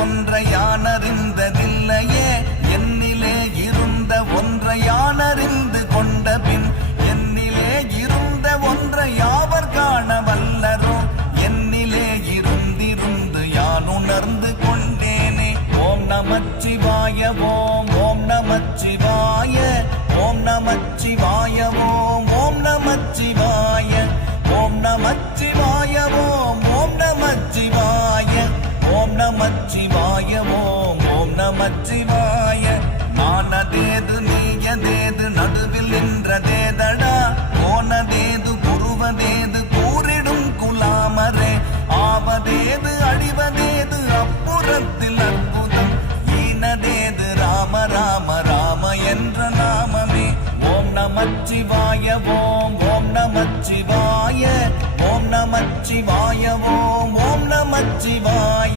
ஒன்றை யான் அறிந்ததில்லையே, என்னிலே இருந்த ஒன்றை யான் அறிந்து கொண்ட பின் என்னிலே இருந்த ஒன்றை யாவர் காண வல்லரோ, என்னிலே இருந்திருந்து யான் உணர்ந்து கொண்டேனே. ஓம் நமச்சிவாய ஓம் ஓம் நமச்சிவாய ஓம் நமச்சிவாய ஓம் ஓம் நமச்சிவாய ஓம் நமச்சிவாய ஓம் ஓம் நமச்சிவாய ஓம் நமச்சிவாய ஓம் ஓம் நமச்சிவாய. நானதேது நீயதேது நடுவில் நின்றதேதடா, போனதேது குருவதேது கூறிடும் குலாமரே, ஆவதேது அழிவதேது அப்புறத்தில் அற்புதம், ஈனதேது ராம ராம ராம என்ற நாமமே. ஓம் நமச்சிவாய ஓம் ஓம் நமச்சிவாய ஓம் நமச்சிவாய ஓம் ஓம் நமச்சிவாய.